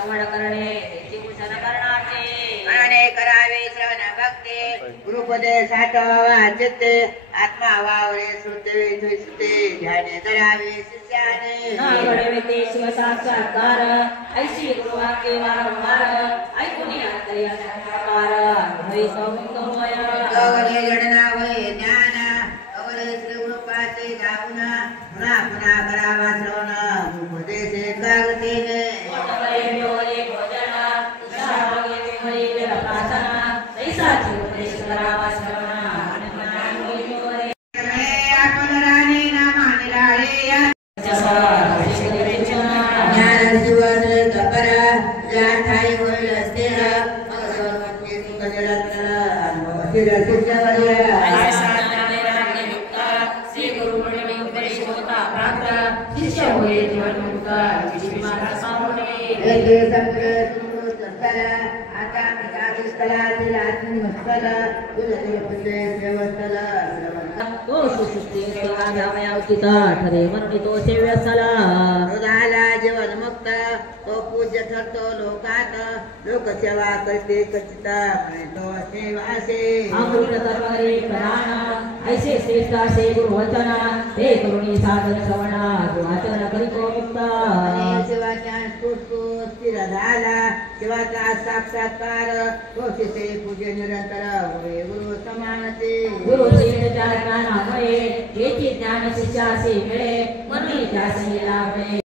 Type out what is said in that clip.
श्रवण करणे त्याची कुशल करणाचे मनाने करावे श्रवण भक्ती गुरुपदेश आठवावा चित्ते आत्मा वावरे श्रुते सुते ध्याने करावे शिष्याने घडविते शिव साक्षात्कार ऐशी गुरुवाक्य वारंवार ऐकून अंतर्याकार हरी सौमुक्त होय अवले गणना होय ज्ञान अवले श्री गुरुपाचे जाऊन पुन्हा पुन्हा करावा श्रवण गुरुपदेश एकाग्रतेने ठरे म्हणून तो सेव्य झाला जीवन मुक्त तो पूज्य ठरतो लोकात लोकसेवा करते कचिता तो सेवासे ऐसे श्रेष्ठ असे गुरुवचना ते करुणी साधन श्रवणा वाचन करीतो मुक्ता सेवा ज्ञान स्थिर झाला शिवाचा साक्षात्कार तो शिष्य पूजे निरंतर होय गुरु समानते गुरु ज्ञानामुळे ज्ञान शिष्यासे मिळे म्हणून त्यास लाभे